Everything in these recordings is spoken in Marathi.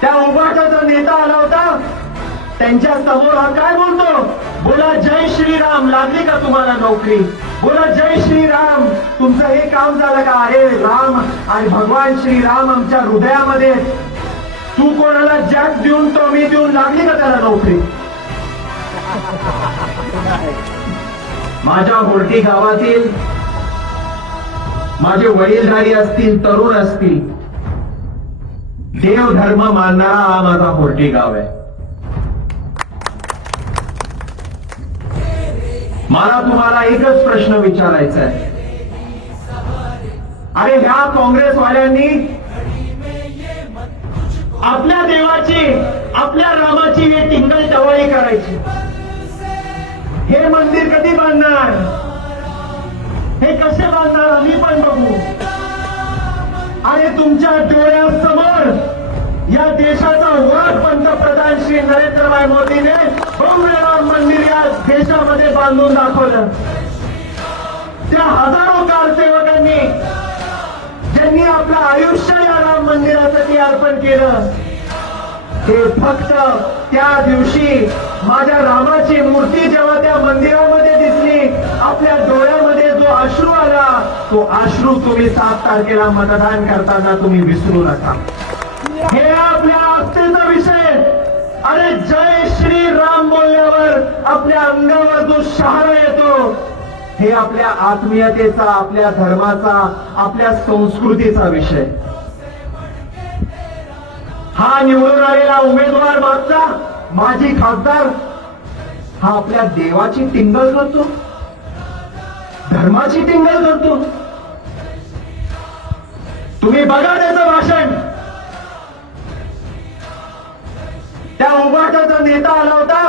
त्या उभाटा नेता आला होता त्यांच्या समोर हा काय बोलतो बोला जय श्रीराम लागली का तुम्हाला नोकरी बोला जय श्रीराम तुमचं हे काम झालं का अरे राम आणि भगवान श्रीराम आमच्या हृदयामध्ये तू कोणाला जॅक देऊन तो मी देऊन लागली का त्याला नोकरी माझ्या होर्टी गावातील माझे वडीलधारी असतील तरुण असतील देव धर्म मानणारा हा माझा पोटी गाव आहे मला तुम्हाला एकच प्रश्न विचारायचा आहे अरे ह्या काँग्रेसवाल्यांनी आपल्या देवाची आपल्या रामाची हे टिंगल टवाळी करायची हे मंदिर कधी बांधणार हे कसे बांधणार आम्ही आणि तुमच्या डोळ्यासमोर या देशाचा वर पंतप्रधान श्री नरेंद्र भाई मोदीने भव्य मंदिर या देशामध्ये बांधून दाखवलं त्या हजारो कारसेवकांनी ज्यांनी आपलं आयुष्य या राम मंदिरासाठी अर्पण केलं हे फक्त त्या दिवशी माझ्या रामाची मूर्ती जेव्हा त्या मंदिरामध्ये दिसली आपल्या डोळ्यामध्ये आश्रू आला तो आश्रू तुम्ही सात तारखेला मतदान करताना तुम्ही विसरू नका हे आपल्या आस्थेचा विषय अरे जय श्री राम बोलल्यावर आपल्या अंगावर जो शहारा येतो हे आपल्या आत्मीयतेचा आपल्या धर्माचा आपल्या संस्कृतीचा विषय हा निवडून आलेला उमेदवार माझा माजी खासदार हा आपल्या देवाची टिंगल करतो धर्माची टिंगल करतो तुम्ही बघा त्याचं भाषण त्या उभाटाचा नेता आला होता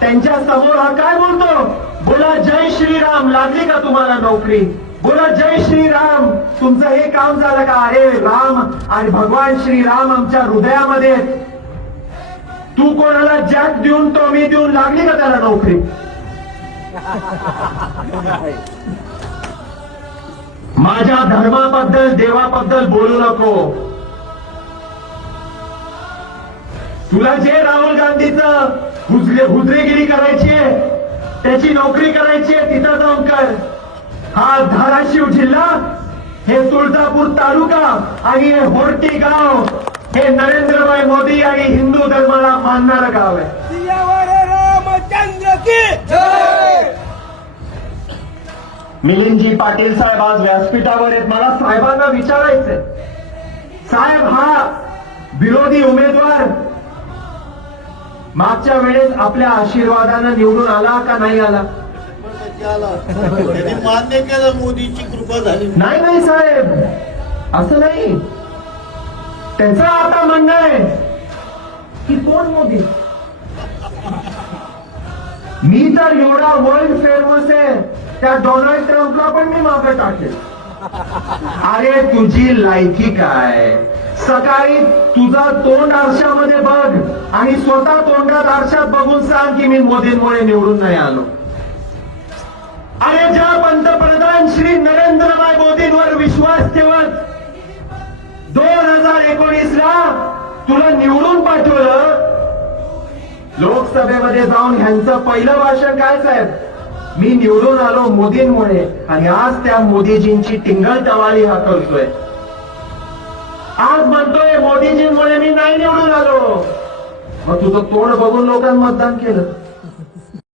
त्यांच्या समोर हा काय बोलतो बोला जय श्रीराम लागली का तुम्हाला नोकरी बोला जय श्रीराम तुमचं हे काम झालं का अरे राम आणि भगवान श्रीराम आमच्या हृदयामध्ये तू कोणाला जॅक देऊन तो मी देऊन लागली का त्याला नोकरी माझ्या धर्माबद्दल देवाबद्दल बोलू नको तुला जे राहुल गांधीच हुजरे हुजरेगिरी करायची त्याची नोकरी करायची आहे तिथं जाऊन कर हा धाराशिव जिल्हा हे तुळजापूर तालुका आणि हे होर्टी गाव हे नरेंद्रभाई मोदी आणि हिंदू धर्माला मानणारं गाव आहे मिलिंदजी पाटील साहेब आज व्यासपीठावर आहेत मला साहेबांना विचारायचंय साहेब हा विरोधी उमेदवार मागच्या वेळेस आपल्या आशीर्वादानं निवडून आला का नाही आला मान्य केलं मोदीची कृपा झाली नाही नाही साहेब असं नाही त्याच आता म्हणणं आहे की कोण मोदी मी तर एवढा वर्ल्ड फेमस आहे त्या डोनाल्ड ट्रम्पला पण मी मागे टाकेल अरे तुझी लायकी काय सकाळी तुझा तोंड आरशामध्ये बघ आणि स्वतः तोंडात आरशात बघून सांग की मी मोदींमुळे निवडून नाही आलो अरे ज्या पंतप्रधान श्री नरेंद्रभाई मोदींवर विश्वास ठेवत दोन हजार एकोणीस ला तुला निवडून पाठवलं लोकसभेमध्ये जाऊन ह्यांचं पहिलं भाषण काय साहेब मी निवडून आलो मोदींमुळे आणि आज त्या मोदीजींची टिंगल टवाळी हा करतोय आज म्हणतोय मोदीजींमुळे मी नाही निवडून आलो मग तुझं तोंड बघून लोकांनी मतदान केलं